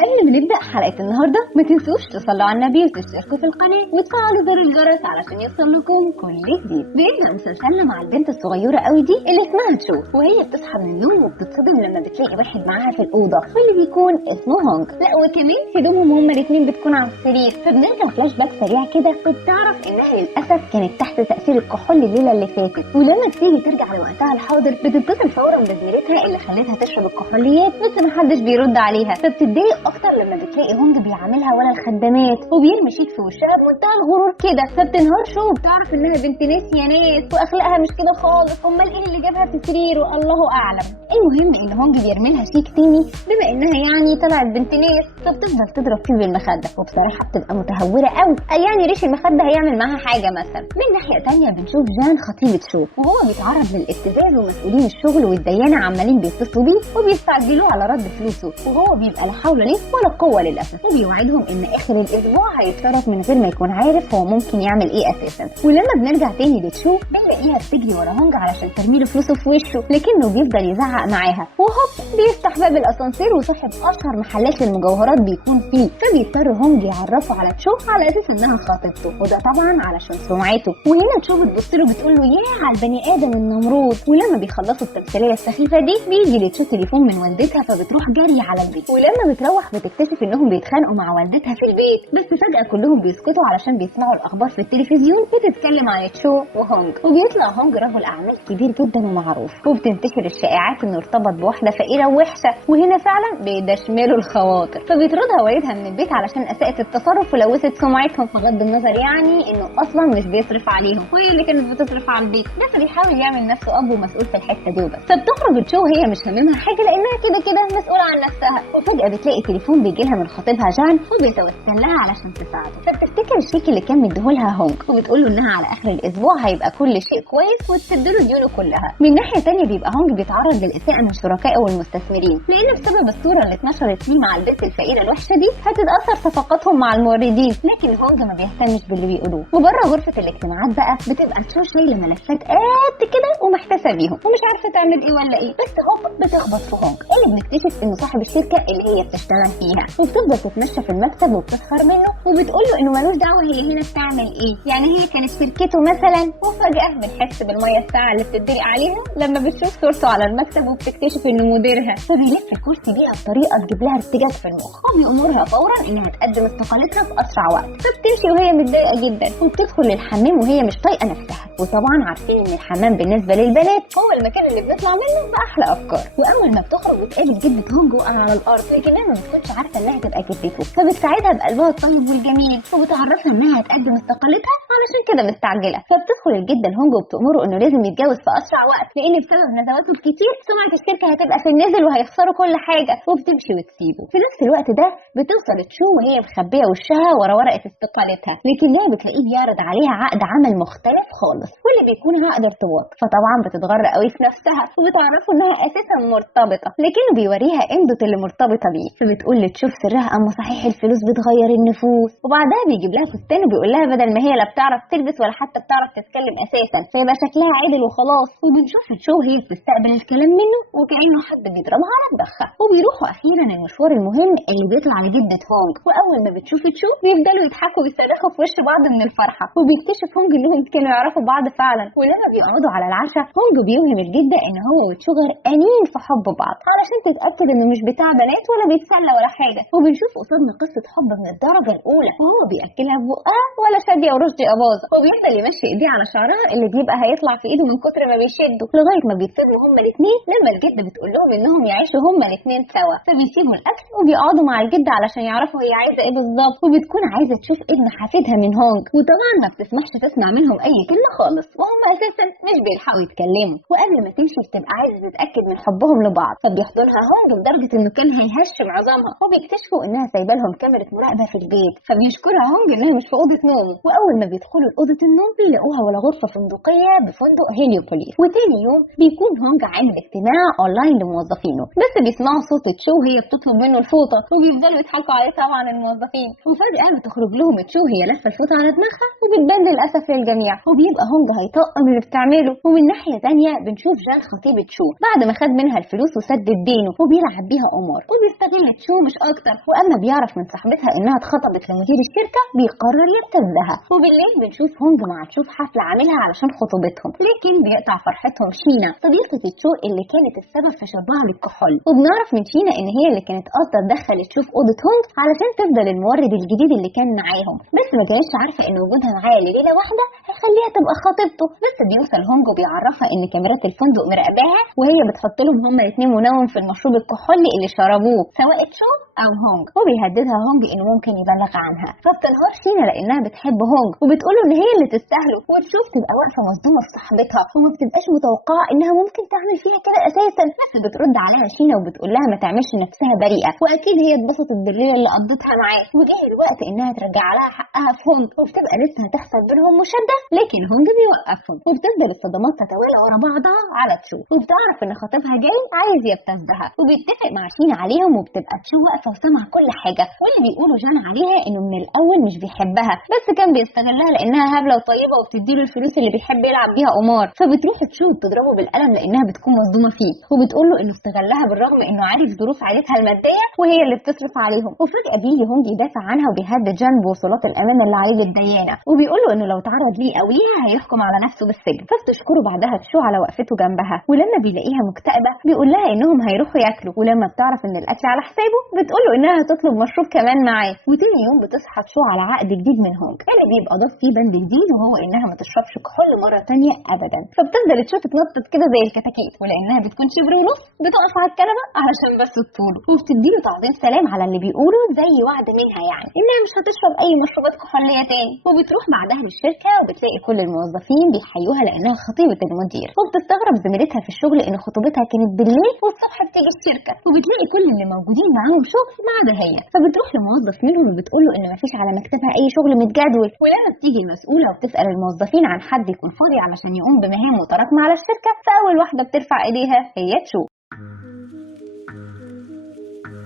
قبل ما نبدأ حلقة النهاردة ما تنسوش تصلوا على النبي وتشتركوا في القناة وتفعلوا زر الجرس علشان يوصل لكم كل جديد. بيبدأ مسلسلنا مع البنت الصغيرة قوي دي اللي اسمها تشو، وهي بتصحى من النوم وبتتصدم لما بتلاقي واحد معاها في الأوضة واللي بيكون اسمه هونج. لا وكمان هدومهم هما الاتنين بتكون على السرير. فبنرجع فلاش باك سريع كده وبتعرف انها للأسف كانت تحت تأثير الكحول الليلة اللي فاتت، ولما بتيجي ترجع لوقتها الحاضر بتتصل فورا بزميلتها اللي خلتها تشرب الكحوليات بس محدش بيرد عليها. فبتتضايق اكتر لما بتلاقي هونج بيعاملها ولا الخدامات وبيرمي شيك في وشها بمنتهى الغرور كده. فبتنهار شو وبتعرف انها بنت ناس يا ناس واخلاقها مش كده خالص، امال ايه اللي جابها في السرير والله اعلم. المهم ان هونج بيرمي لها شيك تاني بما انها يعني طلعت بنت ناس، فبتفضل تضرب فيه بالمخده، وبصراحه بتبقى متهوره قوي، يعني ريش المخده هيعمل معاها حاجه مثلا. من ناحيه تانية بنشوف جان خطيبه شو وهو بيتعرض للابتزاز ومسؤولين الشغل والديانه عمالين بيتصلوا بيه وبيستعجلوه على رد فلوسه، وهو بيبقى لا حول له ولا قوه للاسف، وبيوعدهم ان اخر الاسبوع هيتصرف من غير ما يكون عارف هو ممكن يعمل ايه اساسا. ولما بنرجع تاني لتشو بنلاقيها بتجري ورا هونج علشان ترمي له فلوسه في وشه، لكنه بيفضل يزعق معاها، وهوب بيفتح باب الاسانسير وصاحب اشهر محلات للمجوهرات بيكون فيه، فبيضطر هونج يعرفه على تشو على اساس انها خطيبته، وده طبعا علشان سمعته. وهنا تشو بتبص له بتقول له ياه على البني ادم النمرود. ولما بيخلصوا التمثيليه السخيفه دي بيجي لتشو تليفون من والدتها، فبتروح جري على البيت، ولما بتروح بتكتشف انهم بيتخانقوا مع والدتها في البيت، بس فجاه كلهم بيسكتوا علشان بيسمعوا الاخبار في التلفزيون بتتكلم عن تشو وهونج، وبيطلع هونج رجل اعمال كبير جدا ومعروف، وبتنتشر الشائعات انه ارتبط بواحده فقيره ووحشه، وهنا فعلا بيدشملوا الخواطر. فبيطردها والدها من البيت علشان اساءت التصرف ولوثت سمعتهم، بغض النظر يعني انه اصلا مش بيصرف عليهم وهي اللي كانت بتصرف على البيت، بس بيحاول يعمل نفسه اب ومسؤول في الحته دي وبس. فبتخرج تشو وهي مش هاممها حاجه لانها كده كده مسؤوله عن نفسها، وفجاه بتلاقي تليفون بيجي لها من خطيبها جان وبيتوسل لها علشان تساعده. فبتفتكر الشيك اللي كان مديهولها هونج وبتقول له انها على اخر الاسبوع هيبقى كل شيء كويس وتسد له ديونه كلها. من ناحيه ثانيه بيبقى هونج بيتعرض للاساءه من شركائه والمستثمرين، لان بسبب الصوره اللي اتنشرت فيه مع البنت الفقيره الوحشه دي هتتاثر صفقاتهم مع الموردين، لكن هونج ما بيهتمش باللي بيقولوه. وبره غرفه الاجتماعات بقى بتبقى تشو شايله ملفات قد كده ومحتاسه بيهم ومش عارفه تعمل ايه ولا ايه، بس هوب بتخبط في هونج اللي بنكتشف انه صاحب الشركه اللي هي بتشتغل فيها، وبتفضل تتمشى في المكتب وبتسخر منه وبتقول له انه ملوش دعوه هي هنا بتعمل ايه، يعني هي كانت شركته مثلا. وفجاه بنحس بالميه الساعه اللي بتدلق عليها لما بتشوف صورته على المكتب وبتكتشف انه مديرها، فبيلف الكرسي بيها بطريقه تجيب لها ارتجاج في المخ، وبيأمرها فورا انها تقدم استقالتها في اسرع وقت. فبتمشي وهي متضايقه جدا وبتدخل الحمام وهي مش طايقه نفسها، وطبعا عارفين ان الحمام بالنسبه للبنات هو المكان اللي بنطلع منه باحلى افكار. واول ما بتخرج بتقابل جده هونج وقع على الارض، لكنها ما بتكونش عارفه انها تبقى جدته، فبتساعدها بقلبها الطيب والجميل وبتعرفها انها هتقدم استقالتها علشان كده مستعجله. فبتدخل الجده لهونج وبتأمره انه لازم يتجوز في اسرع وقت لان بسبب ندواته الكتير سمعه الشركه هتبقى في النزل وهيخسروا كل حاجه، وبتمشي وتسيبه. في نفس الوقت ده بتوصل تشو وهي مخبيه وشها ورا ورقه استقالتها، لكنها بتلاقيه بيعرض عليها عقد عمل مختلف خالص واللي بيكون عقد ارتباط، فطبعا بتتغر قوي في نفسها وبتعرفه انها اساسا مرتبطه، لكنه بيوريها قيمته اللي مرتبطه بيه. فبتقول له تشوف سرها اما صحيح الفلوس بتغير النفوس، وبعدها بيجيب لها فستان وبيقول لها بدل ما هي لا بتعرف تلبس ولا حتى بتعرف تتكلم اساسا فيبقى شكلها عادل وخلاص. وبنشوف تشو هي بتستقبل الكلام منه وكأنه حد بيضربها على دماغها. وبيروحوا اخيرا المشوار المهم اللي بيطلع لجده هونج، واول ما بتشوف تشو بيفضلوا يضحكوا ويصرخوا في وش بعض من الفرحه، وبيكتشف هونج انهم كانوا يعرفوا بعض فعلا. ولما بيقعدوا على العشاء هونج بيوهم الجده ان هو وتشو غرقانين في حب بعض علشان تتاكد انه مش بتاع بنات ولا بيتسلى ولا حاجه. وبنشوف قصادنا قصه حب من الدرجه الاولى، وهو بياكلها ببقها ولا شاديه ورشدي اباظه، وبيفضل يمشي ايديه على شعرها اللي بيبقى هيطلع في ايده من كتر ما بيشدوا، لغايه ما بيتصدموا هما الاثنين لما الجده بتقول لهم انهم يعيشوا هما الاثنين سوا. فبيسيبوا الاكل وبيقعدوا مع الجده علشان يعرفوا هي عايزه ايه بالظبط، وبتكون عايزه تشوف ابن حفيدها من هونج، وطبعا ما بتسمحش تسمع منهم اي كلمه خالص، وهم اساسا مش بيلحقوا يتكلموا. وقبل ما تمشي بتبقى عايزه تتاكد من حبهم لبعض، فبيحضنها هونج لدرجه انه كان هيهشم عظامها، وبيكتشفوا انها سايبه لهم كاميرا مراقبه في البيت، فبيشكرها هونج انها مش في اوضه نومه. واول ما بيدخل بيدخلوا اوضه النوم بيلاقوها ولا غرفه فندقيه بفندق هيليوبوليس. وتاني يوم بيكون هونج عامل اجتماع اونلاين لموظفينه، بس بيسمعوا صوت تشو وهي بتطلب منه الفوطه وبيفضلوا يضحكوا عليه طبعا الموظفين. وفجاه بتخرج لهم تشو هي لفه الفوطه على دماغها وبتبان للاسف للجميع، وبيبقى هونج هيطقم اللي بتعمله. ومن ناحيه ثانيه بنشوف جان خطيبه تشو بعد ما خد منها الفلوس وسدد دينه وبيلعب بيها قمار وبيستغل تشو مش اكتر. واما بيعرف من صاحبتها انها اتخطبت لمدير الشركه بيقرر يبتزها. وبالليل بنشوف هونج مع تشو في حفله عاملها علشان خطوبتهم، لكن بيقطع فرحتهم شينا صديقه تشو اللي كانت السبب في شربها للكحول. وبنعرف من شينا ان هي اللي كانت قاصده تدخل تشو في اوضه هونج علشان تفضل المورد الجديد اللي كان معاهم، بس ما كانتش عارفه ان وجودها معاه لليله واحده هيخليها تبقى خطيبته. بس بيوصل هونج وبيعرفها ان كاميرات الفندق مراقباها وهي بتحط لهم هما الاثنين منوم في المشروب الكحولي اللي شربوه سواء تشو او هونج، وبيهددها هونج انه ممكن يبلغ عنها. فبتنهار شينا لانها بتحب هونج وبتقوله ان هي اللي تستاهله. وتشوف تبقى واقفه مصدومه في صاحبتها وما بتبقاش متوقعه انها ممكن تعمل فيها كده اساسا، بس بترد عليها شينا وبتقول لها ما تعملش نفسها بريئه، واكيد هي اتبسطت بالليله اللي قضتها معاه وجه الوقت انها ترجع لها حقها في هونج. وبتبقى لسه هتحصل بينهم مشاده لكن هونج بيوقفهم، وبتفضل الصدمات تتوالى ورا بعضها على تشو. وبتعرف ان خطيبها جاي عايز يبتزها وبيتفق مع شينا عليهم، وبتبقى تشو واقفه وسامعه كل حاجه. واللي بيقولوا جان عليها انه من الاول مش بيحبها بس كان بيستغلها لانها هبله وطيبه وبتديله الفلوس اللي بيحب يلعب بيها قمار. فبتروح تشو بتضربه بالقلم لانها بتكون مصدومه فيه، وبتقول له انه استغلها بالرغم انه عارف ظروف عائلتها الماديه وهي اللي بتصرف عليهم. وفجاه بيجي هونج يدافع عنها وبيهدد جان بوصولات الامانه اللي عليه للديانه، وبيقول له انه لو تعرض ليه او ليها هيحكم على نفسه بالسجن. فبتشكره بعدها تشو على وقفته جنبها، ولما بيلاقيها مكتئبه بيقول لها انهم هيروحوا ياكلوا، ولما بتعرف ان الاكل على حسابه بتقول له انها هتطلب مشروب كمان معاه. وتاني يوم بتصحى تشو على عقد جديد من هونج اللي بيبقى ضاف فيه بند جديد وهو انها ما تشربش كحول مره ثانيه ابدا. فبتفضل تشو تتنطط كده زي الكتاكيت، ولانها بتكون شبر ونص بتقف على الكنبه علشان بس تطول، وبتديله تعظيم سلام على اللي بيقوله زي وعد منها يعني انها مش هتشرب اي مشروبات كحوليه تاني. وبتروح بعدها للشركه وبتلاقي كل الموظفين بيحيوها لانها خطيبه المدير، وبتستغرب زميلتها في الشغل ان خطوبتها كانت بالليل والصبح بتيجي الشركه. وبتلاقي كل اللي موجودين معاهم شغل ما عدا هي، فبتروح لموظف منهم وبتقول له ان مفيش على مكتبها اي شغل متجدول. ولما بتيجي المسؤوله وبتسال الموظفين عن حد يكون فاضي علشان يقوم بمهام متراكمه على الشركه، فاول واحده بترفع ايديها هي تشو.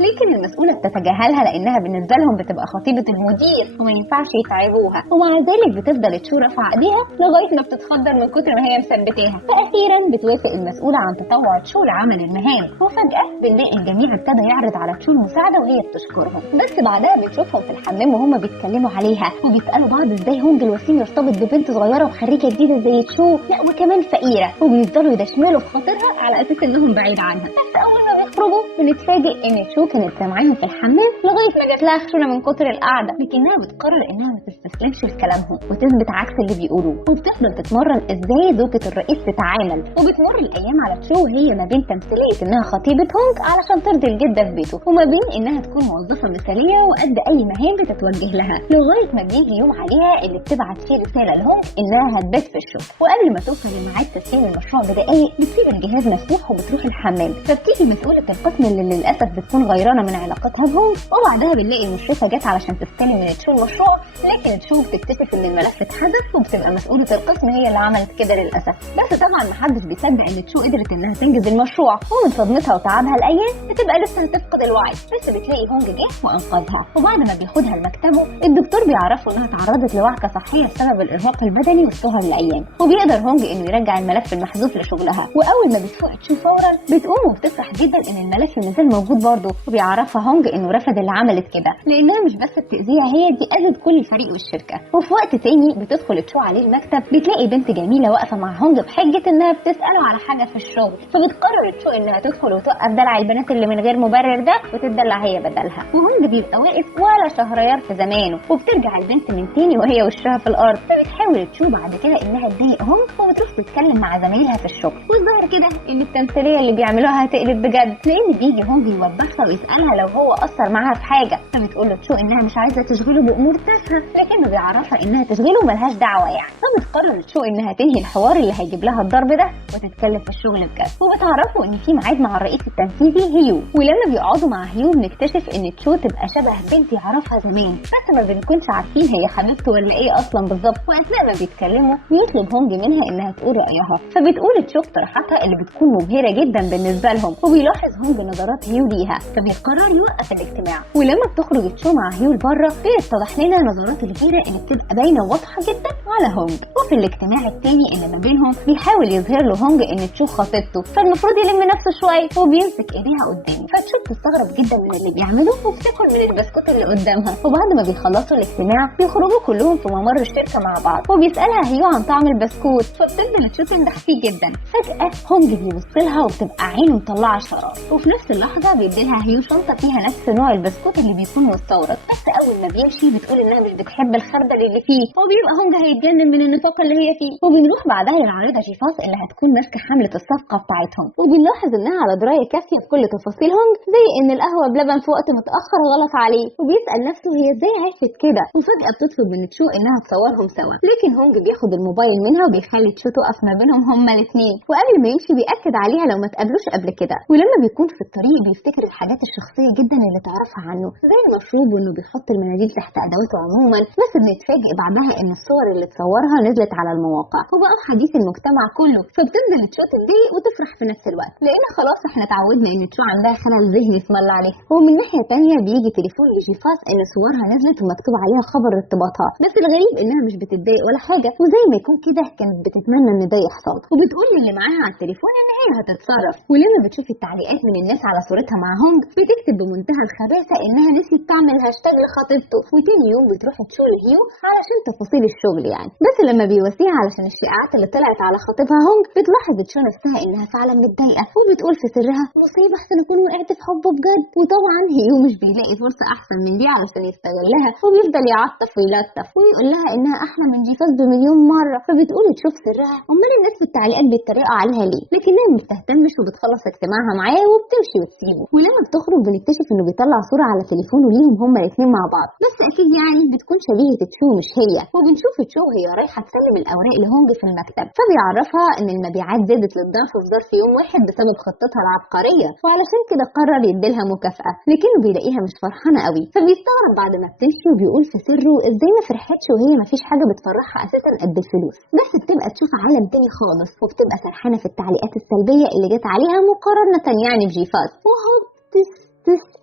لكن المسؤولة بتتجاهلها لأنها بالنسبة لهم بتبقى خطيبة المدير وما ينفعش يتعبوها، ومع ذلك بتفضل تشو رافعة ايديها لغاية ما بتتخدر من كتر ما هي مثبتاها. فأخيرا بتوافق المسؤولة عن تطوع تشو لعمل المهام. وفجأة بنلاقي الجميع ابتدى يعرض على تشو المساعدة وهي بتشكرهم، بس بعدها بنشوفهم في الحمام وهم بيتكلموا عليها وبيسألوا بعض ازاي هونج الوسيم يرتبط ببنت صغيرة وخريجة جديدة زي تشو، لا وكمان فقيرة، وبيفضلوا يدشملوا في خاطرها على أساس انهم بعيد عنها. بس أول ما بيخرجوا بنتفاجئ ان تشو كانت سامعاهم في الحمام لغايه ما جات لها خشونه من كتر القعده، لكنها بتقرر انها ما تستسلمش لكلامهم وتثبت عكس اللي بيقولوه، وبتفضل تتمرن ازاي زوجة الرئيس تتعامل. وبتمر الايام على تشو وهي ما بين تمثيليه انها خطيبه هونج علشان ترضي الجده في بيته، وما بين انها تكون موظفه مثاليه وقد اي مهام بتتوجه لها، لغايه ما بيجي يوم عليها اللي بتبعت فيه رساله لهونج انها هتبات في الشغل. وقبل ما توصل لميعاد تسليم المشروع بدقايق بتسيب الجهاز مفتوح وبتروح الحمام. فبتيجي مسؤوله القسم اللي للاسف بتكون غيرانه من علاقتها بهونج، وبعدها بنلاقي المشرفه جت علشان تستلم من تشو المشروع، لكن تشو بتكتشف ان الملف اتحذف وبتبقى مسؤوله القسم هي اللي عملت كده للاسف. بس طبعا محدش بيصدق ان تشو قدرت انها تنجز المشروع، ومن صدمتها وتعبها الايام بتبقى لسه هتفقد الوعي. بس بتلاقي هونج جه وانقذها، وبعد ما بياخدها لمكتبه الدكتور بيعرفه انها تعرضت لوعكه صحيه بسبب الارهاق البدني والسهر الايام، وبيقدر هونج انه يرجع الملف المحذوف لشغلها. واول ما بتفوق تشو فورا بتقوم وبتفرح جدا ان الملف مازال موجود برضه، وبيعرفها هونج انه رفض اللي عملت كده لانها مش بس بتاذيها هي، دي اذت كل الفريق والشركه. وفي وقت تاني بتدخل تشو عليه المكتب بتلاقي بنت جميله واقفه مع هونج بحجه انها بتساله على حاجه في الشغل، فبتقرر تشو انها تدخل وتوقف دلع البنات اللي من غير مبرر ده وتدلع هي بدلها. وهونج بيبقى واقف ولا شهريار في زمانه، وبترجع البنت من تاني وهي وشها في الارض. فبتحاول تشو بعد كده انها تضايق هونج وبتروح تتكلم مع زمايلها في الشغل، والظاهر كده ان التمثيليه اللي بيعملوها هتقلب بجد، لان بيجي هونج يوضحها بيسألها لو هو أثر معاها في حاجة، فبتقول له تشو إنها مش عايزة تشغله بأمور تافهة، لكنه بيعرفها إنها تشغله ملهاش دعوة يعني. فبتقرر تشو إنها تنهي الحوار اللي هيجيب لها الضرب ده وتتكلم في الشغل بجد. وبتعرفوا إن في ميعاد مع الرئيس التنفيذي هيو، ولما بيقعدوا مع هيو بنكتشف إن تشو تبقى شبه بنت يعرفها زمان، بس ما بنكونش عارفين هي حبيبته ولا إيه أصلا بالظبط. وأثناء ما بيتكلموا بيطلب هونج منها إنها تقول رأيها، فبتقول تشو اقتراحاتها اللي بتكون مبهرة جدا بالنسبة لهم. وبيلاحظ هونج نظرات هيو ليها، فبيقرر يوقف الاجتماع. ولما بتخرج تشو مع هيو لبره بيتضح لنا نظرات الغيرة اللي بتبقى باينة واضحة جدا على هونج. وفي الاجتماع التاني اللي ما بينهم بيحاول يظهر له هونج ان تشو خطيبته، فالمفروض يلم نفسه شوية وبيمسك ايديها قدامه. فتشو بتستغرب جدا من اللي بيعمله وبتاكل من البسكوت اللي قدامها. وبعد ما بيخلصوا الاجتماع بيخرجوا كلهم في ممر الشركة مع بعض، وبيسألها هيو عن طعم البسكوت، فبتفضل تشو تمدح فيه جدا. فجأة هونج بيبص لها وبتبقى عينه مطلعة شرار، وفي نفس اللحظة بيديلها هيو شنطة فيها نفس نوع البسكوت اللي بيكون مستورد. بس اول ما بيمشي بتقول انها مش بتحب الخردل اللي فيه، وبيبقى هونج هيتجنن من النفاق اللي هي فيه. وبنروح بعدها للعارضة جيفاس اللي هتكون ماسكة حملة الصفقة بتاعتهم، وبنلاحظ انها على دراية كافية بكل تفاصيل هونج، زي ان القهوة بلبن في وقت متأخر غلط عليه، وبيسأل نفسه هي ازاي عرفت كده. وفجأة بتطلب من تشو انها تصورهم سوا، لكن هونج بياخد الموبايل منها وبيخلي تشو تقف ما بينهم هما الاثنين. وقبل ما يمشي بيأكد عليها لو ما تقابلوش قبل كده. ولما بيكون في الطريق بيفتكر الحاجات الشخصية جدا اللي تعرفها عنه، زي المشروب وانه بيحط المناديل تحت ادواته عموما. بس بنتفاجئ بعدها ان الصور اللي اتصورها نزلت على المواقع وبقى في حديث المجتمع كله. فبتفضل تشو تتضايق وتفرح في نفس الوقت، لان خلاص احنا اتعودنا ان تشو عندها خلل ذهني اسم الله عليه. ومن ناحية تانية بيجي تليفون لجيفاس ان صورها نزلت ومكتوب عليها خبر ارتباطها، بس الغريب انها مش بتتضايق ولا حاجة، وزي ما يكون كده كانت بتتمنى ان ده يحصل. وبتقول للي معاها على التليفون ان هي هتتصرف. ولما بتشوف التعليقات من الناس على صورتها مع هونج بتكتب بمنتهى الخباثة انها نسيت تعمل هاشتاج لخطيبته. وتاني يوم بتروح تشو لهيو علشان تفاصيل الشغل يعني، بس لما بيواسيها علشان الشائعات اللي طلعت على خطيبها هونج بتلاحظ تشو نفسها انها فعلا متضايقة، وبتقول في سرها مصيبة احسن اكون وقعت في حبه بجد. وطبعا هيو مش بيلاقي فرصة احسن من دي علشان يستغلها، وبيفضل يعطف ويلطف ويقول لها انها احلى من جيفاس بمليون مرة. فبتقول تشوف سرها امال الناس في التعليقات بيتريقوا عليها ليه، لكنها ما بتهتمش وبتخلص اجتماعها معاه وبتمشي وتسيبه. ولما بتخرج بنكتشف انه بيطلع صورة على تليفونه ليهم هما الاثنين مع بعض، بس اكيد يعني بتكون شبيهة تشو مش هي. وبنشوف تشو هي رايحة تسلم الاوراق لهونج في المكتب، فبيعرفها ان المبيعات زادت للضعف في ظرف يوم واحد بسبب خطتها العبقرية، وعلشان كده قرر يديلها مكافأة، لكنه بيلاقيها مش فرحانة قوي. فبيستغرب بعد ما بتمشي وبيقول في سره ازاي ما فرحتش وهي ما فيش حاجة بتفرحها اساسا قد الفلوس. بس بتبقى تشوف عالم تاني خالص، وبتبقى سرحانة في التعليقات السلبية اللي جت عليها مقارنة يعني بجيفاس. وهو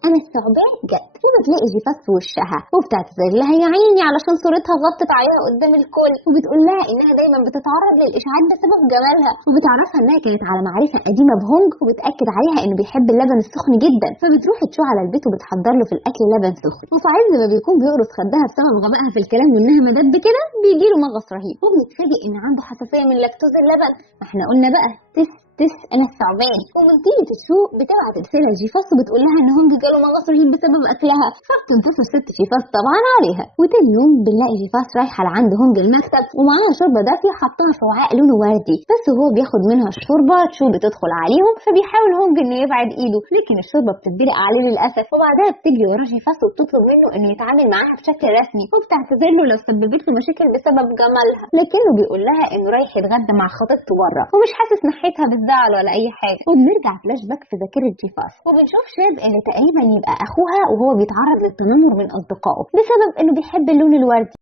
انا الثعبان جت. وبتلاقي جيفاس في وشها وبتعتذر لها يا عيني علشان صورتها غطت عليها قدام الكل، وبتقول لها انها دايما بتتعرض للاشاعات بسبب جمالها، وبتعرفها انها كانت على معرفه قديمه بهونج، وبتاكد عليها انه بيحب اللبن السخن جدا. فبتروح تشو على البيت وبتحضر له في الاكل لبن سخن، وفي عز ما بيكون بيقرص خدها بسبب غبائها في الكلام وانها مدب كده بيجي له مغص رهيب، وبنتفاجئ ان عنده حساسيه من لاكتوز اللبن. احنا قلنا بقى انا الثعبان. وبتيجي تشو بتبعت رساله لجيفاس وبتقول لها ان هونج جاله مغص رهيب بسبب اكلها، فبتنتصر ست جيفاس طبعا عليها. وتاني يوم بنلاقي جيفاس رايحه لعند هونج المكتب ومعاها شوربه دافيه حطها في وعاء لونه وردي، بس وهو بياخد منها الشوربه تشو بتدخل عليهم، فبيحاول هونج انه يبعد ايده، لكن الشوربه بتتدلق عليه للاسف. وبعدها بتجري ورا جيفاس وبتطلب منه انه يتعامل معاها بشكل رسمي، وبتعتذر له لو سببت له مشاكل بسبب جمالها، لكنه بيقول لها انه رايح يتغدى مع خطيبته بره ومش حاسس ناحيتها بالزعل ولا اي حاجه. وبنرجع فلاش باك في ذاكره جيفاس وبنشوف شاب اللي تقريبا يبقى اخوها وهو بيتعرض للتنمر من اصدقائه بسبب انه بيحب اللون الوردي،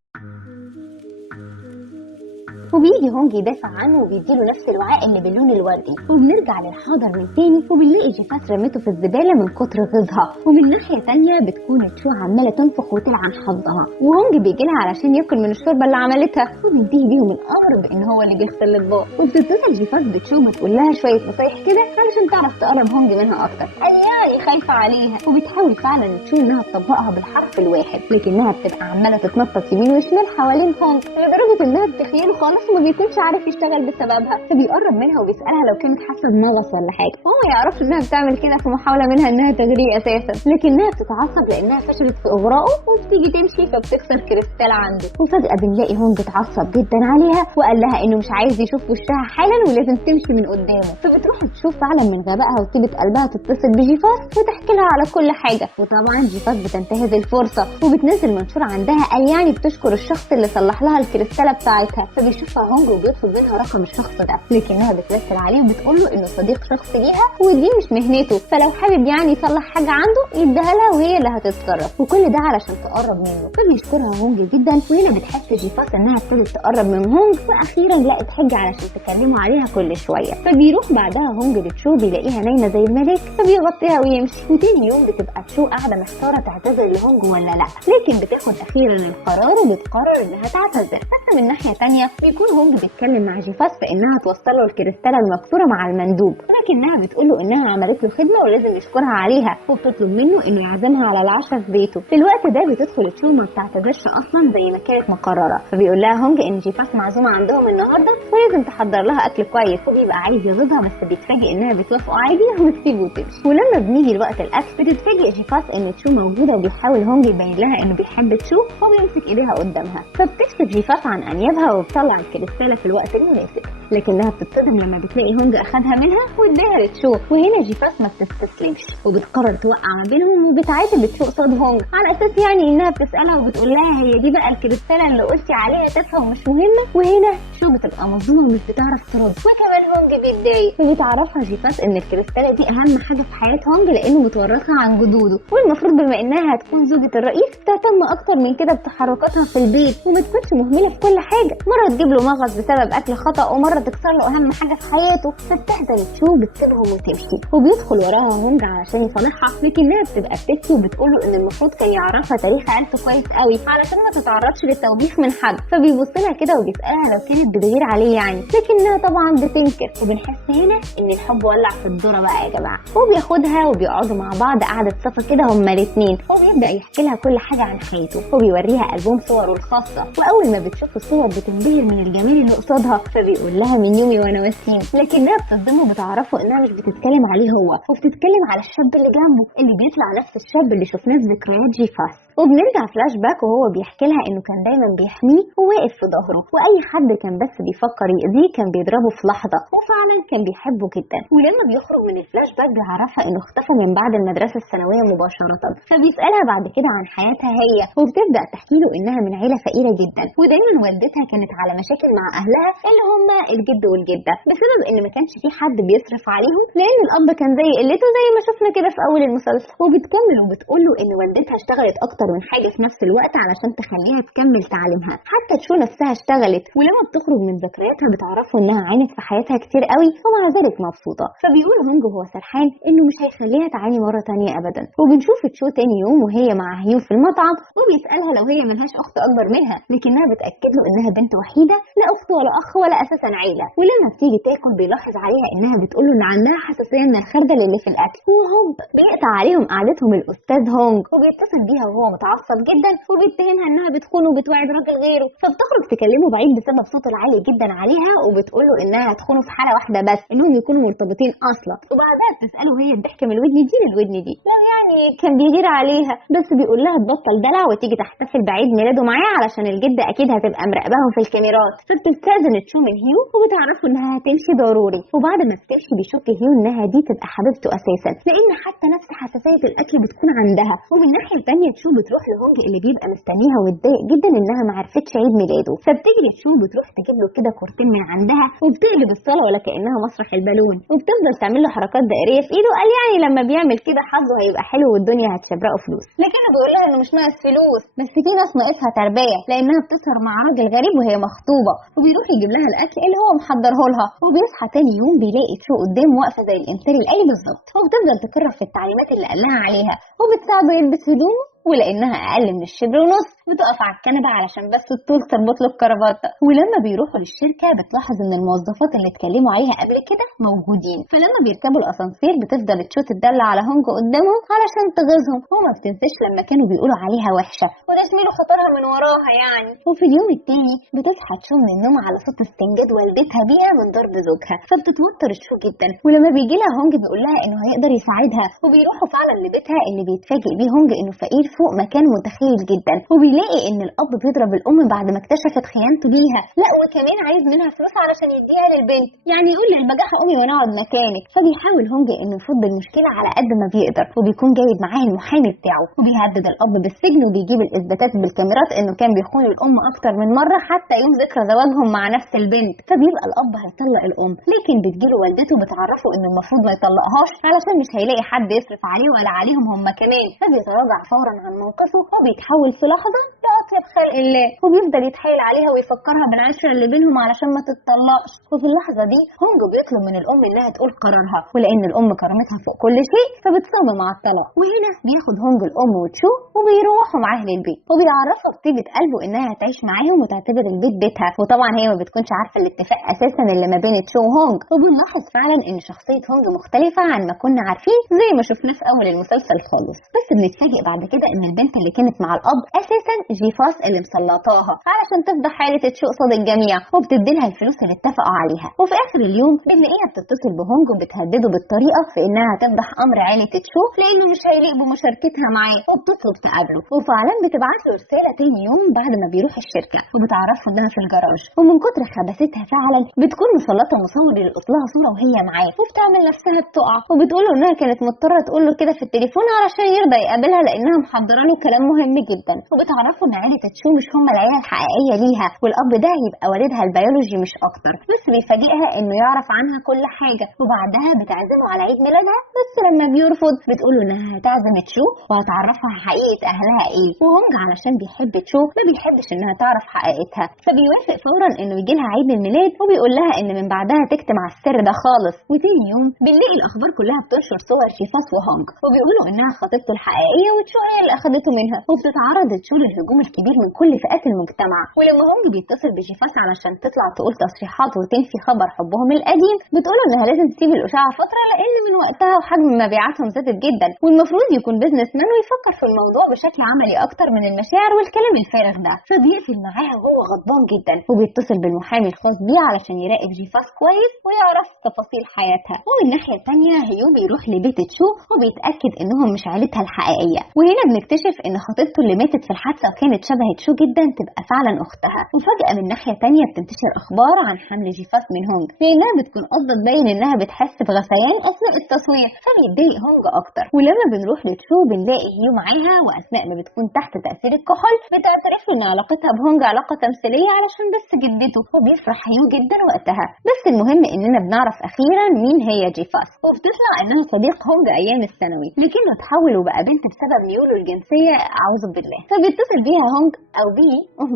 وبيجي هونج يدافع عنه وبيديله نفس الوعاء اللي باللون الوردي. وبنرجع للحاضر من تاني وبنلاقي جيفاس رمته في الزباله من كتر غيظها. ومن ناحيه تانيه بتكون تشو عماله تنفخ وتلعن حظها، وهونج بيجي لها علشان ياكل من الشوربه اللي عملتها، وبينتهي بيهم الامر بان هو اللي بيغسل الاطباق. وبتتصل جيفاس بتشو بتقول لها شويه نصايح كده علشان تعرف تقرب هونج منها اكتر، قال يعني خايفه عليها. وبتحاول فعلا تشو انها تطبقها بالحرف الواحد، لكنها بتبقى عماله تتنطط يمين وشمال حوالين هونج لدرجه انها بتخيله خالص جيفاس وما بيكونش عارف يشتغل بسببها، فبيقرب منها وبيسالها لو كانت حاسه بمغص ولا حاجه، وهو ما يعرفش انها بتعمل كده في محاوله منها انها تغريه اساسا، لكنها بتتعصب لانها فشلت في اغراءه وبتيجي تمشي فبتكسر كريستال عنده. وفجاه بنلاقي هونج اتعصب جدا عليها وقال لها انه مش عايز يشوف وشها حالا ولازم تمشي من قدامه، فبتروح تشوف فعلا من غبائها وطيبه قلبها تتصل بجيفاس وتحكي لها على كل حاجه. وطبعا جيفاس بتنتهز الفرصه وبتنزل منشور عندها قال يعني بتشكر الشخص اللي صلح لها الكريستاله بتاعتها، فبيشوفها هونج وبيطلب منها رقم الشخص ده، لكنها بترسل عليه وبتقول له انه صديق شخص ليها ودي مش مهنته، فلو حابب يعني يصلح حاجه عنده يديها لها وهي اللي هتتصرف، وكل ده علشان تقرب منه. فبيشكرها هونج جدا وهنا بتحس جيفاس انها ابتدت تقرب من هونج واخيرا لقت حجه علشان تكلموا عليها كل شويه. فبيروح بعدها هونج لتشو بيلاقيها نايمه زي الملاك فبيغطيها ويمشي. وتاني يوم بتبقى تشو قاعده محتاره تعتذر لهونج ولا لا، لكن بتاخد اخيرا القرار وبتقرر انها تعتذر. بس من ناحيه تانية بيكون هونج بيتكلم مع جيفاس في انها توصل له الكريستاله المكسوره مع المندوب، لكنها بتقول له انها عملت له خدمه ولازم يشكرها عليها، وبتطلب منه انه يعزمها على العشاء في بيته. في الوقت ده بتدخل تشو ما بتعتذرش اصلا زي ما كانت مقرره، فبيقول لها هونج ان جيفاس معزومه عندهم النهارده ولازم تحضر لها اكل كويس، وبيبقى عايز يغيظها بس بيتفاجئ انها بتوافق عادي وبتسيبه وتمشي. ولما بنيجي لوقت الاكل بتتفاجئ جيفاس ان تشو موجوده وبيحاول هونج يبين لها انه بيحب تشو وبيمسك ايديها قدامها، فبتكشف جيفاس عن انيابها وبتطلع الكريستاله في الوقت المناسب، لكنها بتتصدم لما بتلاقي هونج اخدها منها واداها لتشو. وهنا جيفاس ما بتستسلمش وبتقرر توقع ما بينهم وبتعاتب تشو قصاد هونج على اساس يعني انها بتسالها وبتقول لها هي دي بقى الكريستاله اللي قلتي عليها تافهه ومش مهمه. وهنا شو بتبقى مظلومه ومش بتعرف ترد، وكمان هونج بيتضايق وبتعرفها جيفاس ان الكريستاله دي اهم حاجه في حياه هونج لانه متورثها عن جدوده، والمفروض بما انها هتكون زوجة الرئيس تهتم اكتر من كده بتحركاتها في البيت وما تكونش مهمله في كل حاجه، مره تجيب له مغص بسبب اكل خطا ومره تكسر له اهم حاجه في حياته. فبتحزن تشو بتسيبهم وتمشي وبيدخل وراها هونج علشان يصالحها، لكنها بتبقى بتبكي وبتقول له ان المفروض كان يعرفها تاريخ عيلته كويس قوي علشان ما تتعرضش للتوبيخ من حد. فبيبص لها كده وبيسالها لو كانت بتغير عليه يعني، لكنها طبعا بتنكر. وبنحس هنا ان الحب ولع في الذره بقى يا جماعه، وبياخدها وبيقعدوا مع بعض قعده صفا كده هما الاثنين، وبيبدا يحكي لها كل حاجه عن حياته وبيوريها البوم صوره الخاصه، واول ما بتشوف الصور بتنبهر من الجمال اللي قصادها، فبيقول لها من يومي وانا وسيم، لكنها بتصدمه وبتعرفه انها مش بتتكلم عليه هو وبتتكلم على الشاب اللي جنبه اللي بيطلع نفس الشاب اللي شفناه في ذكريات جيفاس. وبنرجع فلاش باك وهو بيحكي لها انه كان دايما بيحميه وواقف في ظهره، واي حد كان بس بيفكر يأذيه كان بيضربه في لحظه، وفعلا كان بيحبه جدا. ولما بيخرج من الفلاش باك بيعرفها انه اختفى من بعد المدرسه الثانويه مباشره، فبيسالها بعد كده عن حياتها هي، وبتبدا تحكي له انها من عيله فقيره جدا ودايما والدتها كانت على مشاكل مع اهلها اللي هم الجد والجده بسبب ان ما كانش في حد بيصرف عليهم لان الاب كان زي قلته زي ما شفنا كده في اول المسلسل. وبتكمل وبتقول له ان والدتها اشتغلت اكتر من حاجه في نفس الوقت علشان تخليها تكمل تعليمها، حتى تشو نفسها اشتغلت. ولما بتخرج من ذكرياتها بتعرفوا انها عانت في حياتها كتير قوي ومع ذلك مبسوطه. فبيقول هونج وهو سرحان انه مش هيخليها تعاني مره تانية ابدا. وبنشوف تشو تاني يوم وهي مع هيو في المطعم وبيسالها لو هي ملهاش اخت اكبر منها، لكنها بتاكد له انها بنت وحيده لا اخت ولا اخ ولا اساسا عيله. ولما بتيجي تاكل بيلاحظ عليها انها بتقول له ان عندها حساسيه من الخردل اللي في الاكل، وهوب بيقطع عليهم قعدتهم الاستاذ هونج وبيتصل بيها وهو متعصب جدا وبيتهمها انها بتخون وبتوعد راجل غيره، فبتخرج تكلمه بعيد بسبب صوت العالي جدا عليها وبتقول له انها هتخونه في حاله واحده بس انهم يكونوا مرتبطين اصلا. وبعدها بتساله هي الضحكه من الودن دي للودن دي لو يعني كان بيغير عليها، بس بيقول لها تبطل دلع وتيجي تحتفل بعيد ميلاده معاه علشان الجده اكيد هتبقى مراقباهم في الكاميرات. فبتستاذن تشو من هيو وبتعرفه انها هتمشي ضروري، وبعد ما بتمشي بيشك هيو انها دي تبقى حبيبته اساسا لان حتى نفس حساسيه الاكل بتكون عندها. ومن الناحيه الثانيه تشو بتروح لهونج اللي بيبقى مستنيها ومتضايق جدا انها ما عرفتش عيد ميلاده، فبتجري تشو بتروح تجيب له كده كورتين من عندها وبتقلب الصاله ولا كانها مسرح البالون، وبتفضل تعمل له حركات دائريه في ايده، قال يعني لما بيعمل كده حظه هيبقى حلو والدنيا هتشبرقه فلوس. لكنه بيقول لها انه مش ناقص فلوس بس في ناس ناقصها تربيه لانها بتسهر مع راجل غريب وهي مخطوبه، وبيروح يجيب لها الاكل اللي هو محضره لها. وبيصحى تاني يوم بيلاقي تشو قدامه واقفه زي الانسان الآلي بالظبط، وبتفضل تكرر في التعليمات اللي قال لها عليها وبتساعده يلبس هدومه ولانها اقل من الشبر ونص بتقف على الكنبه علشان بس الطول تربط له الكرافته. ولما بيروحوا للشركه بتلاحظ ان الموظفات اللي اتكلموا عليها قبل كده موجودين، فلما بيركبوا الاسانسير بتفضل تشو تدلع على هونج قدامهم علشان تغيظهم، وما بتنساش لما كانوا بيقولوا عليها وحشه وده زميله خطرها من وراها يعني. وفي اليوم التاني بتصحى تشو من النوم على صوت استنجاد والدتها بيها من ضرب زوجها، فبتتوتر تشو جدا. ولما بيجي لها هونج بيقول لها انه هيقدر يساعدها، وبيروحوا فعلا لبيتها اللي بيتفاجئ بيه هونج انه فقير فوق ما كان متخيل جدا، وبيلاقي ان الاب بيضرب الام بعد ما اكتشفت خيانته ليها، لا وكمان عايز منها فلوس علشان يديها للبنت، يعني يقول للبجاحه قومي وانا اقعد مكانك. فبيحاول هونج انه يفض المشكله على قد ما بيقدر، وبيكون جايب معاه المحامي بتاعه، وبيهدد الاب بالسجن، وبيجيب الاثباتات بالكاميرات انه كان بيخون الام اكتر من مره حتى يوم ذكرى زواجهم مع نفس البنت. فبيبقى الاب هيطلق الام، لكن بتجيله والدته بتعرفه انه المفروض ما يطلقهاش علشان مش هيلاقي حد يصرف عليه ولا عليهم هم كمان. فبيتراجع فورا عن موقفه وبيتحول في لحظه لاطيب خلق الله، وبيفضل يتحايل عليها ويفكرها بالعشره اللي بينهم علشان ما تتطلقش. وفي اللحظه دي هونج بيطلب من الام انها تقول قرارها، ولان الام كرامتها فوق كل شيء فبتصمم على الطلاق. وهنا بياخد هونج الام وتشو وبيروحوا معاه للبيت، وبيعرفها بطيبه قلبه انها هتعيش معاهم وتعتبر البيت بيتها. وطبعا هي ما بتكونش عارفه الاتفاق اساسا اللي ما بين تشو وهونج. وبنلاحظ فعلا ان شخصيه هونج مختلفه عن ما كنا عارفين زي ما شفناه في اول المسلسل خالص. بس بنتفاجئ بعد كده ان البنت اللي كانت مع الاب اساسا جيفاس اللي مسلطاها علشان تفضح حاله تشو قصاد الجميع، وبتدي لها الفلوس اللي اتفقوا عليها. وفي اخر اليوم بنلاقيها بتتصل بهونج وبتهدده بالطريقه في انها هتفضح امر عائله تشو لانه مش هيليق بمشاركتها معاه، وبتطلب تقابله. وفعلا بتبعت له رساله تاني يوم بعد ما بيروح الشركه، وبتعرفه انها في الجراج، ومن كتر خباثتها فعلا بتكون مسلطه مصور يلقط لها صوره وهي معاه، وبتعمل نفسها بتقع، وبتقول له انها كانت مضطره تقول له كده في التليفون علشان يرضى يقابلها لانها محضره له كلام مهم جدا. وبتعرفه ان عيله تشو مش هم العيله الحقيقيه ليها، والاب ده هيبقى والدها البيولوجي مش اكتر. بس بيفاجئها انه يعرف عنها كل حاجه، وبعدها بتعزمه على عيد ميلادها، بس لما بيرفض بتقول له انها هتعزم تشو وهتعرفها حقيقه اهلها ايه. وهونج علشان بيحب تشو ما بيحبش انها تعرف حقيقتها، فبيوافق فورا انه يجي لها عيد الميلاد، وبيقول لها ان من بعدها تكتم على السر ده خالص. وتاني يوم بنلاقي الاخبار كلها بتنشر صور جيفاس وهونج، وبيقولوا انها خطيبته الحقيقيه وتشو هي اللي اخدته منها. وبتتعرض تشو للهجوم الكبير من كل فئات المجتمع. ولما هونج بيتصل بجيفاس علشان تطلع تقول تصريحات وتنفي خبر حبهم القديم، بتقوله انها لازم تسيب الاشاعه فتره لان من وقتها وحجم مبيعاتهم زادت جدا، والمفروض يكون بيزنس مان ويفكر في الموضوع بشكل عملي اكتر من المشاعر والكلام الفارغ ده. فبيقفل معاها وهو غضبان جدا، وبيتصل بالمحامي الخاص بيه علشان يراقب جيفاس كويس ويعرف تفاصيل حياتها. ومن الناحيه الثانيه هيو بيروح لبيت تشو وبيتاكد انهم مش عيلتها الحقيقيه، وهنا بنكتشف ان خطيبته اللي ماتت في الحادثه وكانت شبه تشو جدا تبقى فعلا اختها. وفجاه من ناحيه ثانيه بتنتشر اخبار عن حمل جيفاس من هونج، لانها بتكون قصده تبين انها بتحس بغثيان اثناء التصوير، فبيتضايق هونج اكتر. ولما بنروح لتشو بنلاقي هيو معاها، واثناء ما بتكون تحت تاثير الكحول بتعترف له ان علاقتها بهونج علاقه تمثيليه علشان بس جدته، وبيفرح هيو جدا وقتها. بس المهم اننا بنعرف اخيرا مين هي جيفاس، وبتطلع انها صديق هونج ايام الثانوي، لكنه اتحول وبقى بنت بسبب ميوله الجنسيه اعوذ بالله. فبيتصل بيها هونج او بي،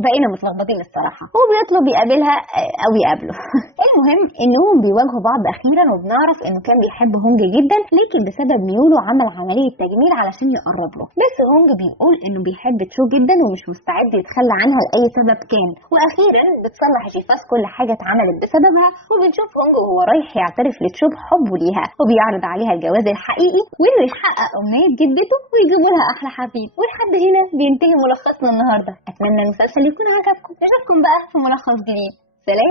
بقينا متلخبطين الصراحه، وبيطلب يقابلها او يقابله. المهم انهم بيواجهوا بعض اخيرا، وبنعرف انه كان بيحب هونج جدا لكن بسبب ميوله عمل عمليه تجميل علشان يقرب له. بس هونج بيقول انه بيحب تشو جدا ومش مستعد يتخلى عنها لاي سبب كان. واخيرا بتصلح جيفاس كل حاجه اتعملت بسببها، وبنشوف هونج وهو رايح يعترف لتشو بحبه ليها، وبيعرض عليها الجواز الحقيقي وانه يحقق امنيه جدته ويجيبوا لها احلى حفيد. ولحد هنا بينتهي ملخصنا النهارده. اتمنى المسلسل يكون عجبكم. نشوفكم بقى في ملخص جديد. سلام.